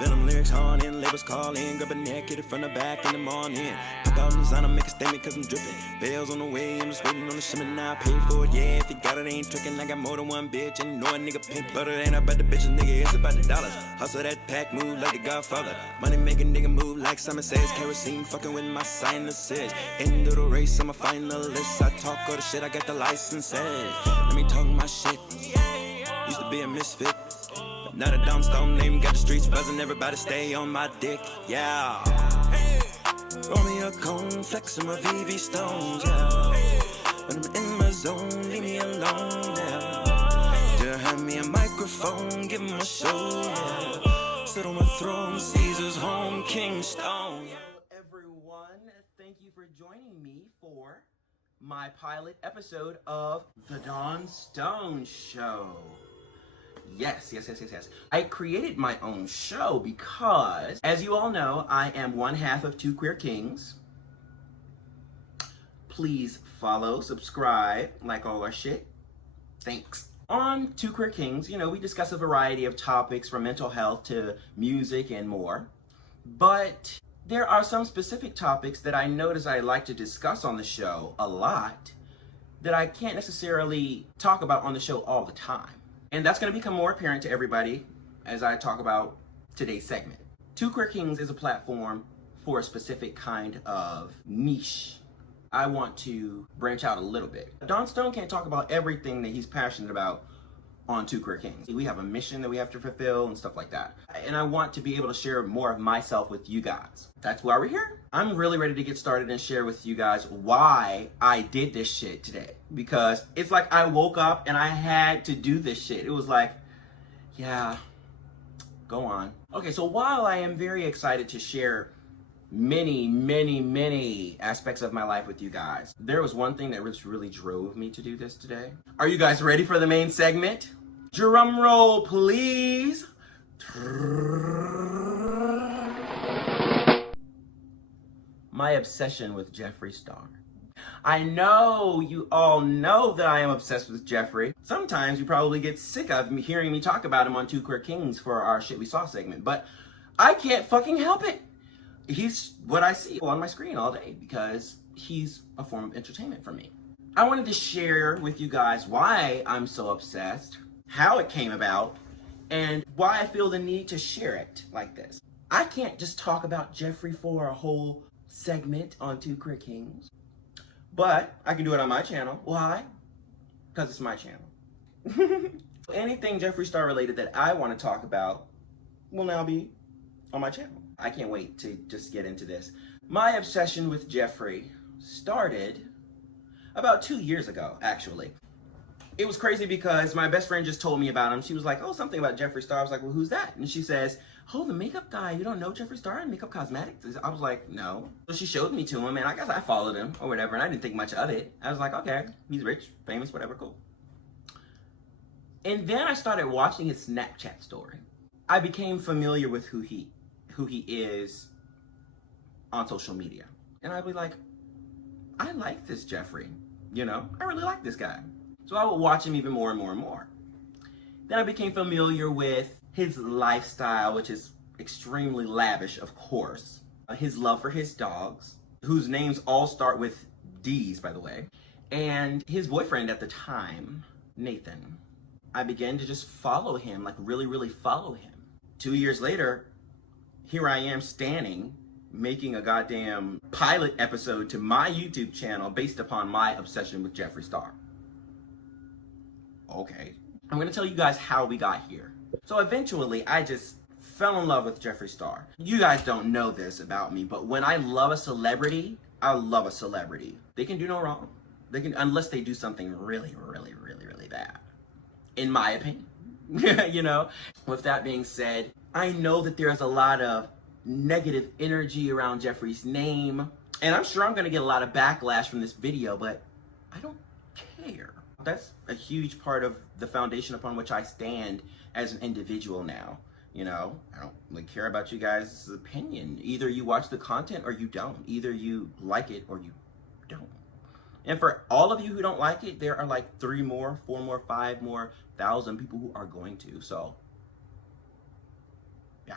Venom lyrics hard in, labels calling, grab a neck, hit it from the back in the morning. Pop out in designer, make a statement cause I'm dripping. Bells on the way, I'm just waiting on the shimmer now. Pay for it, yeah, if you got it, ain't tricking. I got more than one bitch, and you know a nigga pimp. But it ain't about the bitches, nigga, it's about the dollars. Hustle that pack, move like the Godfather. Money make a nigga move like Simon Says. Kerosene fucking with my sinuses. End of the race, I'm a finalist. I talk all the shit, I got the licenses. Let me talk my shit. Used to be a misfit. Not a dumb stone name, got the streets buzzing, everybody stay on my dick, yeah. Roll me a cone, flexing my VV stones, yeah. When I'm in my zone, leave me alone, yeah. Just hand me a microphone, give him a show, yeah. Sit on my throne, Caesar's home, King Stone. Hello everyone, thank you for joining me for my pilot episode of The Dawn Stone Show. Yes. I created my own show because, as you all know, I am one half of Two Queer Kings. Please follow, subscribe, like all our shit. Thanks. On Two Queer Kings, we discuss a variety of topics from mental health to music and more. But there are some specific topics that I notice I like to discuss on the show a lot that I can't necessarily talk about on the show all the time. And that's going to become more apparent to everybody as I talk about today's segment. Two Queer Kings is a platform for a specific kind of niche. I want to branch out a little bit. Don Stone can't talk about everything that he's passionate about on Two Queer Kings. We have a mission that we have to fulfill and stuff like that. And I want to be able to share more of myself with you guys. That's why we're here. I'm really ready to get started and share with you guys why I did this shit today. Because it's like I woke up and I had to do this shit. It was like, yeah, go on. Okay, so while I am very excited to share many aspects of my life with you guys, there was one thing that really drove me to do this today. Are you guys ready for the main segment? Drum roll, please. My obsession with Jeffree Star. I know you all know that I am obsessed with Jeffree. Sometimes you probably get sick of me hearing me talk about him on Two Queer Kings for our Shit We Saw segment, but I can't fucking help it. He's what I see on my screen all day because he's a form of entertainment for me. I wanted to share with you guys why I'm so obsessed, how it came about, and why I feel the need to share it like this. I can't just talk about Jeffree for a whole segment on Two Queer Kings, but I can do it on my channel. Why? Because it's my channel. Anything Jeffree Star related that I want to talk about will now be on my channel. I can't wait to just get into this. My obsession with Jeffree started about 2 years ago, actually. It was crazy because my best friend just told me about him. She was like, oh, something about Jeffree Star. I was like, well, who's that? And she says, oh, the makeup guy. You don't know Jeffree Star and Makeup Cosmetics? I was like, no. So she showed me to him, and I guess I followed him or whatever, and I didn't think much of it. I was like, okay, he's rich, famous, whatever, cool. And then I started watching his Snapchat story. I became familiar with who he is on social media. And I'd be like, I like this Jeffree, I really like this guy. So I would watch him even more and more and more. Then I became familiar with his lifestyle, which is extremely lavish, of course. His love for his dogs, whose names all start with D's, by the way. And his boyfriend at the time, Nathan. I began to just follow him, like really follow him. 2 years later, here I am standing, making a goddamn pilot episode to my YouTube channel based upon my obsession with Jeffree Star. Okay. I'm gonna tell you guys how we got here. So eventually, I just fell in love with Jeffree Star. You guys don't know this about me, but when I love a celebrity, I love a celebrity. They can do no wrong. They can, unless they do something really bad. In my opinion. With that being said, I know that there's a lot of negative energy around Jeffree's name, and I'm sure I'm gonna get a lot of backlash from this video, but I don't care. That's a huge part of the foundation upon which I stand as an individual now. You know, I don't really care about you guys' opinion. Either you watch the content or you don't. Either you like it or you don't. And for all of you who don't like it, there are like 3 more, 4 more, 5 more thousand people who are going to. So, yeah.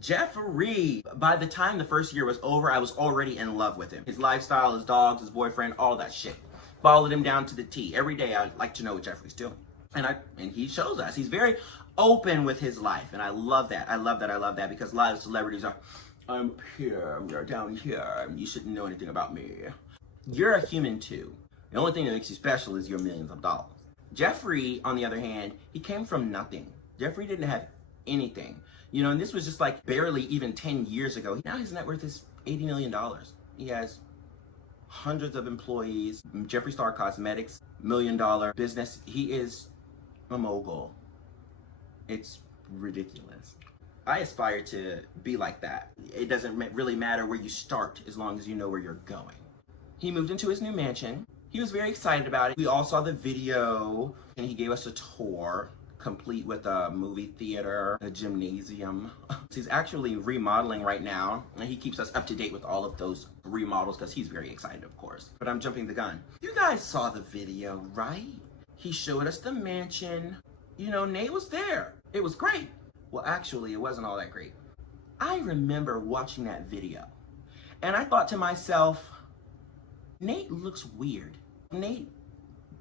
Jeffree, by the time the first year was over, I was already in love with him. His lifestyle, his dogs, his boyfriend, all that shit. Followed him down to the T. Every day I'd like to know what Jeffree's doing. And he shows us. He's very open with his life. And I love that. I love that because a lot of celebrities are, I'm up here, I'm down here, and you shouldn't know anything about me. You're a human too. The only thing that makes you special is your millions of dollars. Jeffree, on the other hand, he came from nothing. Jeffree didn't have anything. You know, and this was just like barely even 10 years ago. Now his net worth is $80 million. He has hundreds of employees. Jeffree Star Cosmetics, $1 million business. He is a mogul. It's ridiculous. I aspire to be like that. It doesn't really matter where you start as long as you know where you're going. He moved into his new mansion. He was very excited about it. We all saw the video, and he gave us a tour, complete with a movie theater, a gymnasium. He's actually remodeling right now, and he keeps us up to date with all of those remodels because he's very excited, of course. But I'm jumping the gun. You guys saw the video, right? He showed us the mansion. You know, Nate was there. It was great. Well, actually, it wasn't all that great. I remember watching that video, and I thought to myself, Nate looks weird. Nate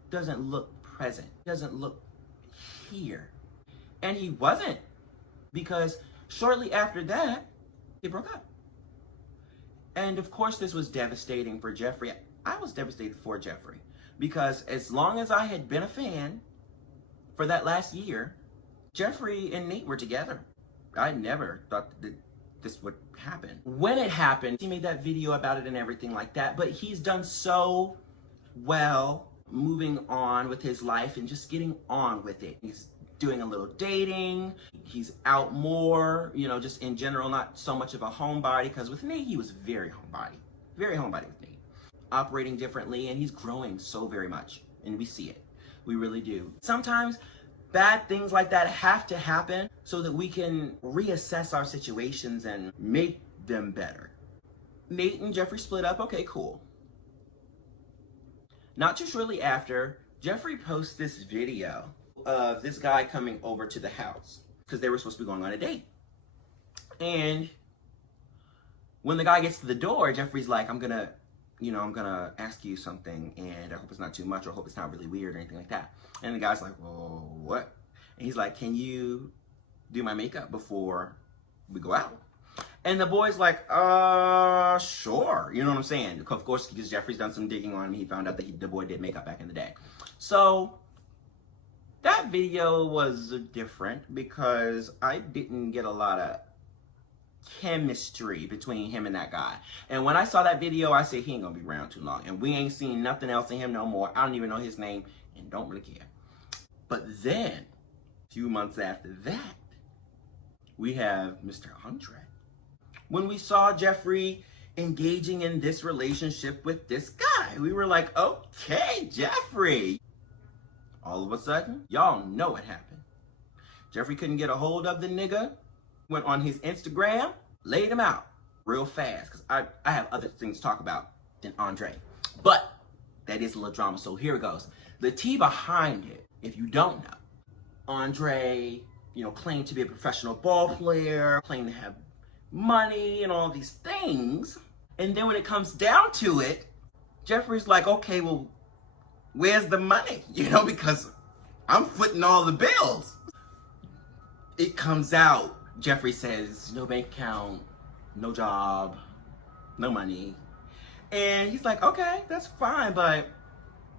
doesn't look present, doesn't look here. And he wasn't, because shortly after that, they broke up. And of course, this was devastating for Jeffree. I was devastated for Jeffree, because as long as I had been a fan for that last year, Jeffree and Nate were together. I never thought that this would happen. When it happened, he made that video about it and everything like that, but he's done so well moving on with his life and just getting on with it. He's doing a little dating, he's out more, you know, just in general, not so much of a homebody, because with Nate, he was very homebody with Nate. Operating differently, and he's growing so very much, and we see it. We really do. Sometimes bad things like that have to happen so that we can reassess our situations and make them better. Nate and Jeffree split up. Okay, cool. Not too shortly after, Jeffree posts this video of this guy coming over to the house because they were supposed to be going on a date. And when the guy gets to the door, Jeffree's like, I'm gonna ask you something, and I hope it's not too much, or I hope it's not really weird or anything like that. And the guy's like, well, what? And he's like, can you do my makeup before we go out? And the boy's like, sure. You know what I'm saying? Of course, because Jeffree's done some digging on him. He found out that the boy did makeup back in the day. So that video was different because I didn't get a lot of chemistry between him and that guy. And when I saw that video, I said, he ain't gonna be around too long. And we ain't seen nothing else in him no more. I don't even know his name and don't really care. But then, a few months after that, we have Mr. Andre. When we saw Jeffree engaging in this relationship with this guy, we were like, okay, Jeffree. All of a sudden, y'all know what happened. Jeffree couldn't get a hold of the nigga, went on his Instagram, laid him out real fast, because I have other things to talk about than Andre. But that is a little drama, so here it goes. The tea behind it, if you don't know, Andre, claimed to be a professional ball player, claimed to have money and all these things. And then when it comes down to it, Jeffree's like, okay, well, where's the money? Because I'm footing all the bills. It comes out, Jeffree says, no bank account, no job, no money. And he's like, okay, that's fine, but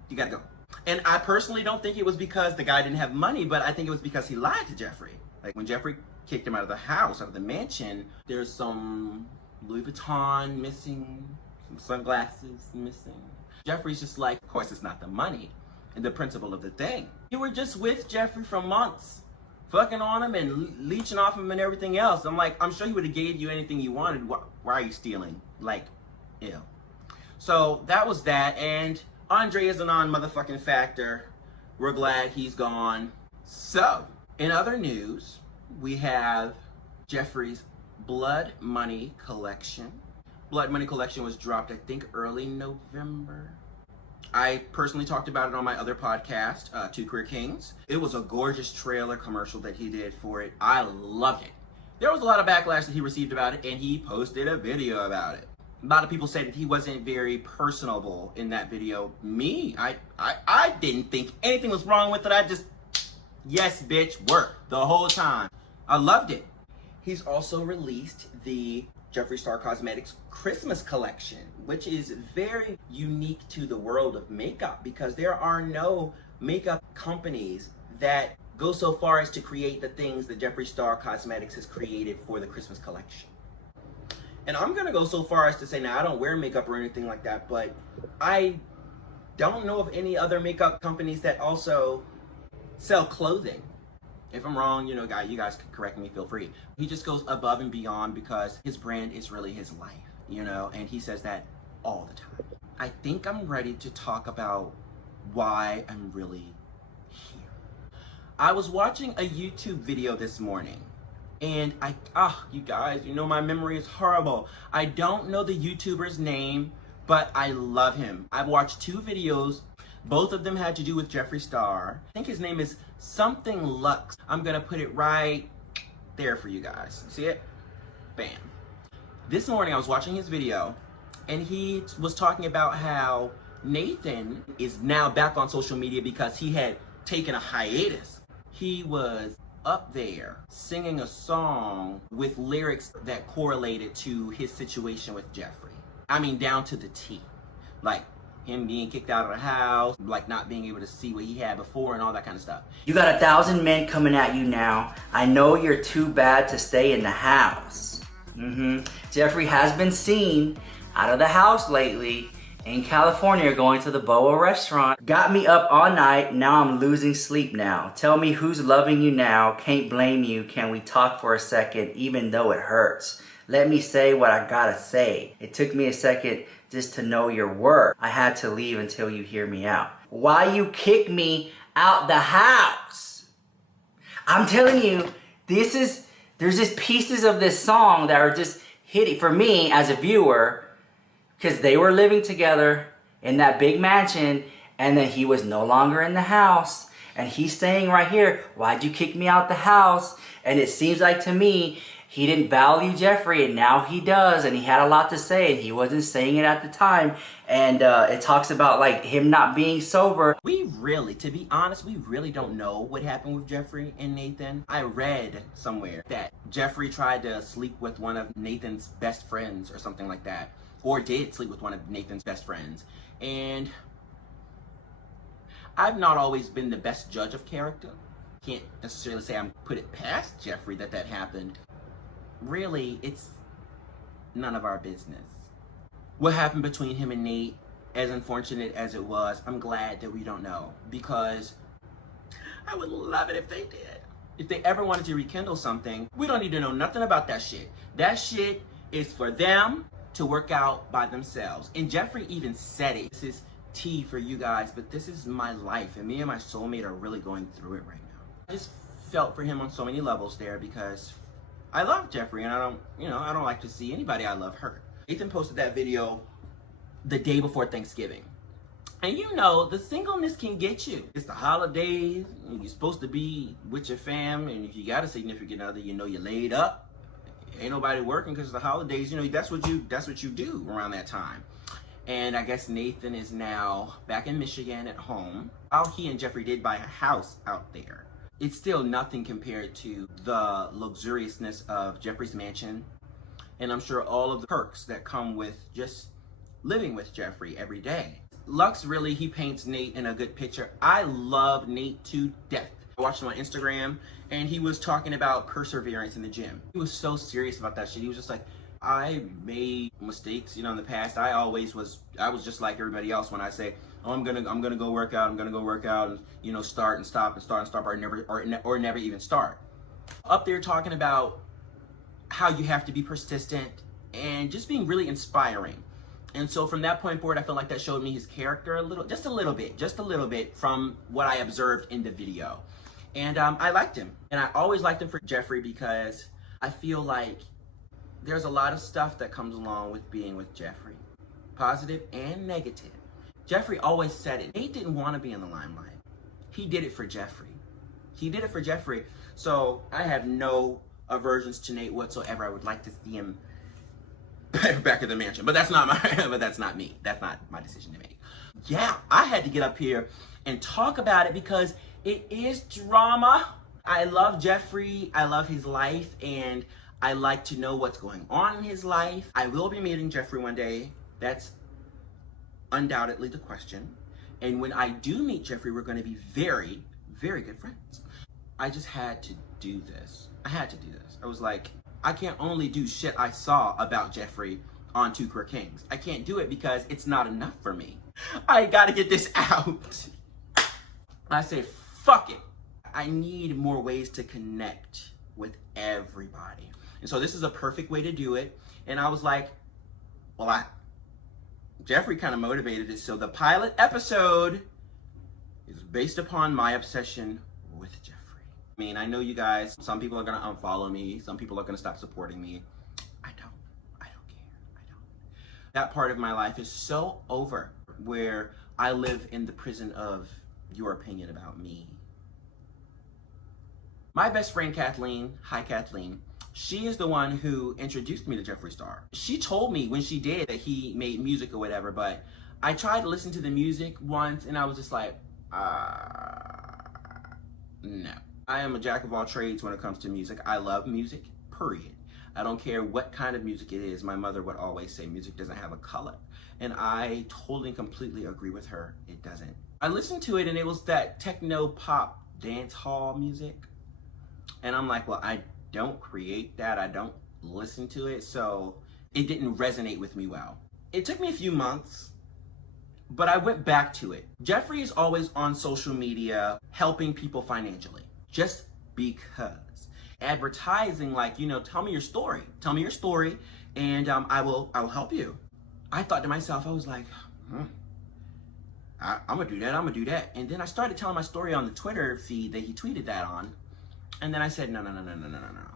you gotta go. And I personally don't think it was because the guy didn't have money, but I think it was because he lied to Jeffree. Like when Jeffree kicked him out of the house, out of the mansion, there's some Louis Vuitton missing, some sunglasses missing. Jeffree's just like, of course it's not the money and the principle of the thing. You were just with Jeffree for months, fucking on him and leeching off him and everything else. I'm like, I'm sure he would have gave you anything you wanted. Why are you stealing? Like, ew. So that was that, and Andre is a non-motherfucking factor. We're glad he's gone. So, in other news, we have Jeffree's Blood Money collection. Blood Money collection was dropped, I think, early November. I personally talked about it on my other podcast, Two Queer Kings. It was a gorgeous trailer commercial that he did for it. I loved it. There was a lot of backlash that he received about it, and he posted a video about it. A lot of people said that he wasn't very personable in that video. Me, I didn't think anything was wrong with it. I just, yes, bitch, work the whole time. I loved it. He's also released the Jeffree Star Cosmetics Christmas collection, which is very unique to the world of makeup because there are no makeup companies that go so far as to create the things that Jeffree Star Cosmetics has created for the Christmas collection. And I'm gonna go so far as to say, now I don't wear makeup or anything like that, but I don't know of any other makeup companies that also sell clothing. If I'm wrong, you know, you guys can correct me, feel free. He just goes above and beyond because his brand is really his life, you know, and he says that all the time. I think I'm ready to talk about why I'm really here. I was watching a YouTube video this morning and you guys, you know my memory is horrible. I don't know the YouTuber's name, but I love him. I've watched 2 videos. Both of them had to do with Jeffree Star. I think his name is something Lux. I'm gonna put it right there for you guys. See it? Bam. This morning I was watching his video and he was talking about how Nathan is now back on social media because he had taken a hiatus. He was up there singing a song with lyrics that correlated to his situation with Jeffree. I mean, down to the T. Like, him being kicked out of the house, like not being able to see what he had before and all that kind of stuff. You got 1,000 men coming at you now. I know you're too bad to stay in the house. Jeffree has been seen out of the house lately in California going to the Boa restaurant. Got me up all night, now I'm losing sleep now. Tell me who's loving you now, can't blame you, can we talk for a second even though it hurts? Let me say what I gotta say. It took me a second just to know your worth. I had to leave until you hear me out. Why you kick me out the house? I'm telling you, there's just pieces of this song that are just hitting for me as a viewer because they were living together in that big mansion and then he was no longer in the house and he's saying right here, why'd you kick me out the house? And it seems like to me, he didn't value Jeffree and now he does and he had a lot to say and he wasn't saying it at the time. And it talks about like him not being sober. To be honest, we really don't know what happened with Jeffree and Nathan. I read somewhere that Jeffree tried to sleep with one of Nathan's best friends or something like that. Or did sleep with one of Nathan's best friends. And I've not always been the best judge of character. Can't necessarily say I'm put it past Jeffree that happened. Really, it's none of our business. What happened between him and Nate, as unfortunate as it was, I'm glad that we don't know. Because I would love it if they did. If they ever wanted to rekindle something, we don't need to know nothing about that shit. That shit is for them to work out by themselves. And Jeffree even said it. This is tea for you guys, but this is my life. And me and my soulmate are really going through it right now. I just felt for him on so many levels there because I love Jeffree and I don't like to see anybody I love hurt. Nathan posted that video the day before Thanksgiving. And you know, the singleness can get you. It's the holidays, and you're supposed to be with your fam, and if you got a significant other, you know you're laid up. Ain't nobody working because of the holidays, you know, that's what you do around that time. And I guess Nathan is now back in Michigan at home. While he and Jeffree did buy a house out there, it's still nothing compared to the luxuriousness of Jeffree's mansion. And I'm sure all of the perks that come with just living with Jeffree every day. Lux really, he paints Nate in a good picture. I love Nate to death. I watched him on Instagram and he was talking about perseverance in the gym. He was so serious about that shit. He was just like, I made mistakes, you know, in the past. I was just like everybody else when I say, oh, I'm gonna go work out, and you know, start and stop, or never even start. Up there talking about how you have to be persistent and just being really inspiring. And so from that point forward, I feel like that showed me his character just a little bit from what I observed in the video. And I liked him. And I always liked him for Jeffree because I feel like there's a lot of stuff that comes along with being with Jeffree, positive and negative. Jeffree always said it. Nate didn't want to be in the limelight. He did it for Jeffree. He did it for Jeffree. So I have no aversions to Nate whatsoever. I would like to see him back at the mansion, but that's not me. That's not my decision to make. Yeah, I had to get up here and talk about it because it is drama. I love Jeffree. I love his life, and I like to know what's going on in his life. I will be meeting Jeffree one day. That's undoubtedly the question. And when I do meet Jeffree, we're going to be very, very good friends. I just had to do this. I had to do this. I was like, I can't only do shit I saw about Jeffree on Two Queer Kings. I can't do it because it's not enough for me. I gotta get this out. I say, fuck it. I need more ways to connect with everybody. And so this is a perfect way to do it. And I was like, well, Jeffree kind of motivated it. So the pilot episode is based upon my obsession with Jeffree. I mean, I know you guys, some people are gonna unfollow me, some people are gonna stop supporting me. I don't care. That part of my life is so over, where I live in the prison of your opinion about me. My best friend Kathleen, hi Kathleen, she is the one who introduced me to Jeffree Star. She told me when she did that he made music or whatever, but I tried to listen to the music once and I was just like, no. I am a jack of all trades when it comes to music. I love music, period. I don't care what kind of music it is. My mother would always say music doesn't have a color. And I totally and completely agree with her. It doesn't. I listened to it and it was that techno pop dance hall music. And I'm like, well, I don't create that. I don't listen to it. So it didn't resonate with me well. It took me a few months, but I went back to it. Jeffree is always on social media helping people financially. Just because. Advertising, like, you know, tell me your story. Tell me your story, and I will help you. I thought to myself, I was like, I'm gonna do that. And then I started telling my story on the Twitter feed that he tweeted that on. And then I said, no.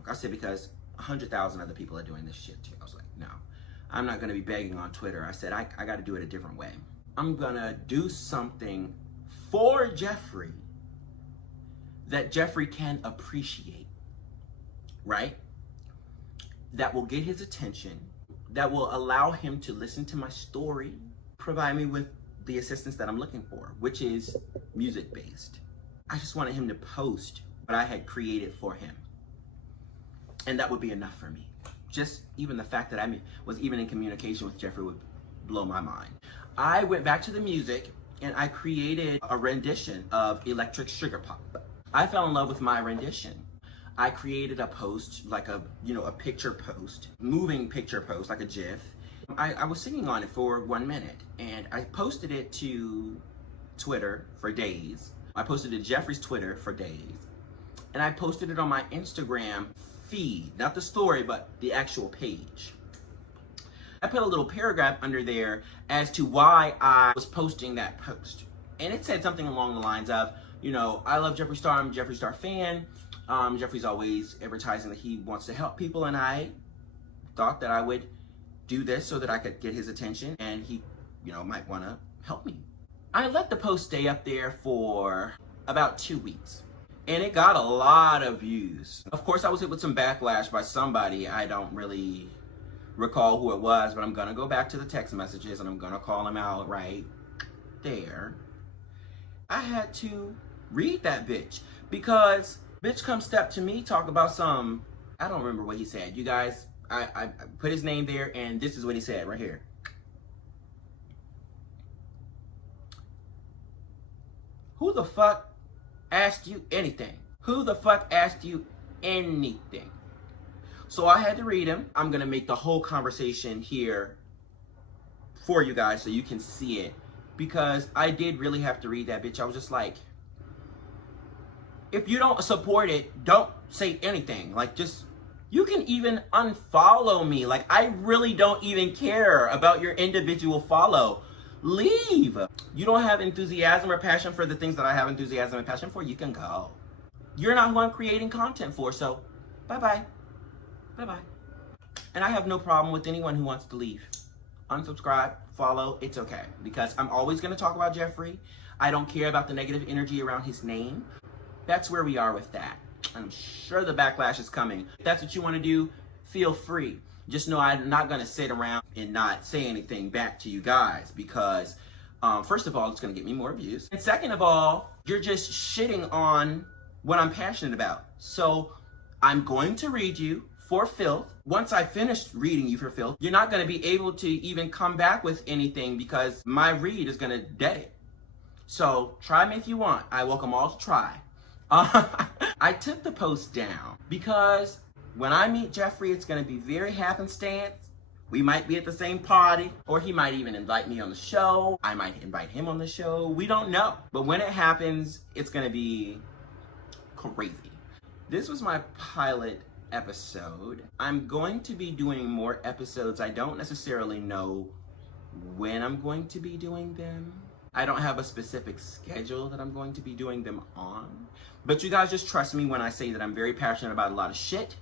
I said, because 100,000 other people are doing this shit too. I was like, no, I'm not gonna be begging on Twitter. I said, I gotta do it a different way. I'm gonna do something for Jeffree that Jeffree can appreciate, right? That will get his attention, that will allow him to listen to my story, provide me with the assistance that I'm looking for, which is music-based. I just wanted him to post what I had created for him. And that would be enough for me. Just even the fact that I was even in communication with Jeffree would blow my mind. I went back to the music and I created a rendition of Electric Sugar Pop. I fell in love with my rendition. I created a post, like a picture post, moving picture post, like a GIF. I was singing on it for 1 minute and I posted it to Twitter for days. I posted it to Jeffree's Twitter for days. And I posted it on my Instagram feed, not the story, but the actual page. I put a little paragraph under there as to why I was posting that post. And it said something along the lines of, you know, I love Jeffree Star, I'm a Jeffree Star fan. Jeffree's always advertising that he wants to help people, and I thought that I would do this so that I could get his attention and he, might want to help me. I let the post stay up there for about 2 weeks. And it got a lot of views. Of course, I was hit with some backlash by somebody. I don't really recall who it was, but I'm gonna go back to the text messages and I'm gonna call him out right there. I had to read that bitch because bitch come step to me, talk about some, I don't remember what he said. You guys, I put his name there and this is what he said right here. Who the fuck asked you anything? Who the fuck asked you anything? So I had to read him. I'm gonna make the whole conversation here for you guys so you can see it, because I did really have to read that bitch. I was just like, if you don't support it, don't say anything. Like, just, you can even unfollow me. Like, I really don't even care about your individual follow. Leave. You don't have enthusiasm or passion for the things that I have enthusiasm and passion for, you can go. you're not who I'm creating content for. So, bye-bye. Bye-bye. And I have no problem with anyone who wants to leave. Unsubscribe, follow, it's okay. Because I'm always going to talk about Jeffree. I don't care about the negative energy around his name. That's where we are with that. I'm sure the backlash is coming. If that's what you want to do, feel free. Just know I'm not going to sit around and not say anything back to you guys. Because, first of all, it's going to get me more views. And second of all, you're just shitting on what I'm passionate about. So I'm going to read you for filth. Once I finish reading you for filth, you're not going to be able to even come back with anything because my read is going to dead it. So try me if you want. I welcome all to try. I took the post down because when I meet Jeffree, it's going to be very happenstance. We might be at the same party, or he might even invite me on the show. I might invite him on the show. We don't know. But when it happens, it's going to be crazy. This was my pilot episode. I'm going to be doing more episodes. I don't necessarily know when I'm going to be doing them. I don't have a specific schedule that I'm going to be doing them on. But you guys just trust me when I say that I'm very passionate about a lot of shit.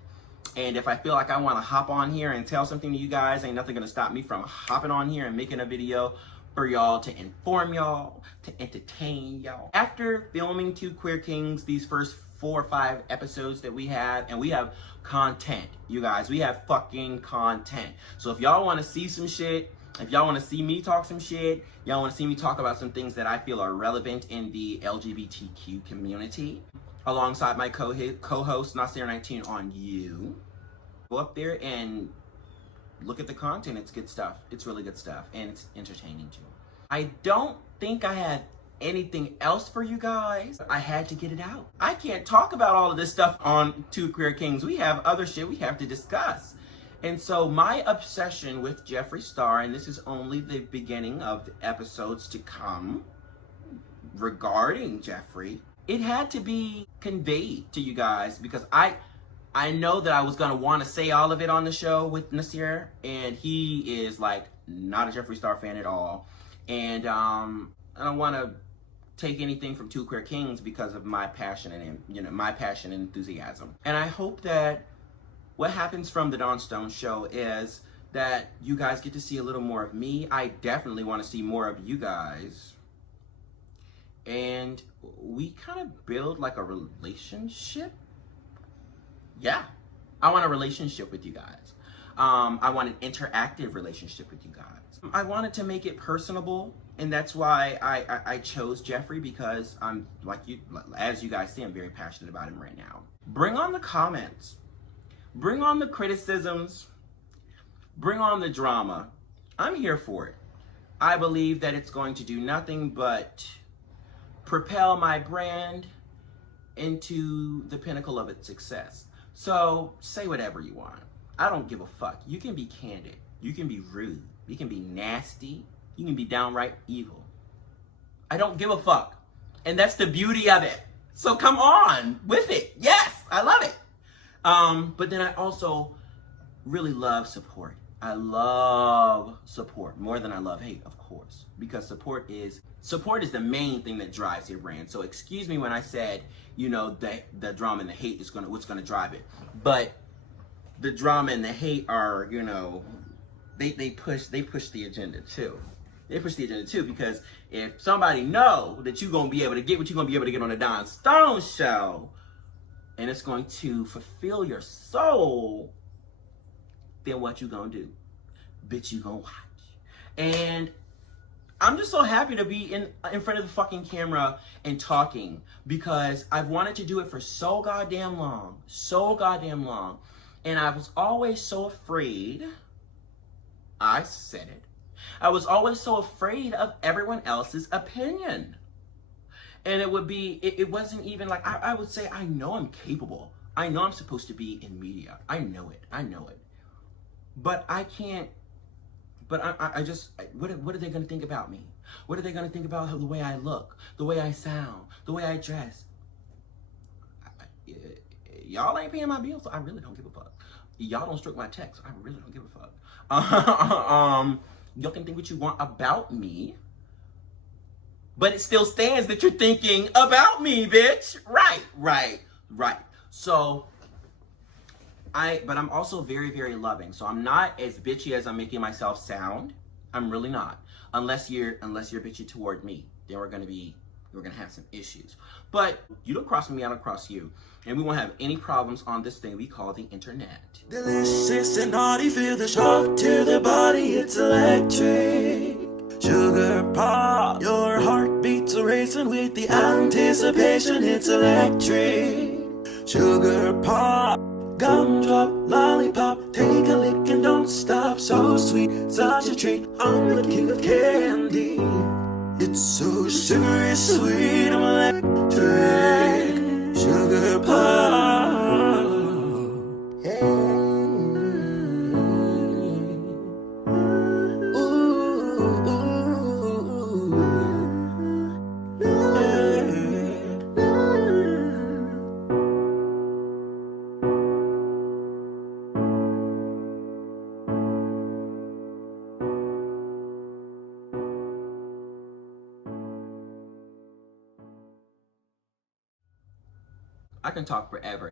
And if I feel like I want to hop on here and tell something to you guys, ain't nothing going to stop me from hopping on here and making a video for y'all to inform y'all, to entertain y'all. After filming Two Queer Kings, these first 4 or 5 episodes that we have, and we have content, you guys. We have fucking content. So if y'all want to see some shit, if y'all want to see me talk some shit, y'all want to see me talk about some things that I feel are relevant in the LGBTQ community, alongside my co-host Nasir19 on You, go up there and look at the content. It's good stuff. It's really good stuff, and it's entertaining too. I don't think I had anything else for you guys. I had to get it out. I can't talk about all of this stuff on Two Queer Kings. We have other shit we have to discuss. And so my obsession with Jeffree Star, and this is only the beginning of the episodes to come regarding Jeffree, it had to be conveyed to you guys because I know that I was gonna want to say all of it on the show with Nasir, and he is like not a Jeffree Star fan at all. And I don't want to take anything from Two Queer Kings because of my passion and my passion and enthusiasm. And I hope that what happens from the Dawn Stone show is that you guys get to see a little more of me. I definitely want to see more of you guys. And we kind of build like a relationship. Yeah, I want a relationship with you guys. I want an interactive relationship with you guys. I wanted to make it personable, and that's why I chose Jeffree, because I'm as you guys see, I'm very passionate about him right now. Bring on the comments. Bring on the criticisms. Bring on the drama. I'm here for it. I believe that it's going to do nothing but propel my brand into the pinnacle of its success. So say whatever you want. I don't give a fuck. You can be candid. You can be rude. You can be nasty. You can be downright evil. I don't give a fuck. And that's the beauty of it. So come on with it. Yes, I love it. But then I also really love support. I love support more than I love hate, of course, because support is the main thing that drives your brand. So excuse me when I said, the drama and the hate is what's gonna drive it. But the drama and the hate are, they push the agenda too. They push the agenda too, because if somebody know that you're gonna be able to get what you're gonna be able to get on the Dawn Stone show, and it's going to fulfill your soul, then what you gonna do? Bitch, you gonna watch. And I'm just so happy to be in front of the fucking camera and talking, because I've wanted to do it for so goddamn long. And I was always so afraid. I said it. I was always so afraid of everyone else's opinion. And it wasn't even like, I would say, I know I'm capable. I know I'm supposed to be in media. I know it. But I can't, what are they going to think about me? What are they going to think about the way I look, the way I sound, the way I dress? Y'all ain't paying my bills, so I really don't give a fuck. Y'all don't stroke my checks, so I really don't give a fuck. Y'all can think what you want about me, but it still stands that you're thinking about me, bitch. Right. Right. So but I'm also very, very loving. So I'm not as bitchy as I'm making myself sound. I'm really not. Unless you're bitchy toward me, then we're gonna have some issues. But you don't cross me, I don't cross you, and we won't have any problems on this thing we call the internet. Delicious and naughty, feel the shock to the body, it's electric. Sugar pop, your heart beats are racing with the anticipation, it's electric. Sugar pop, gumdrop, lollipop, take a lick and don't stop. So sweet, such a treat, I'm the king of candy. It's so sugary, sweet, I'm electric. Sugar pop, yeah. I can talk forever.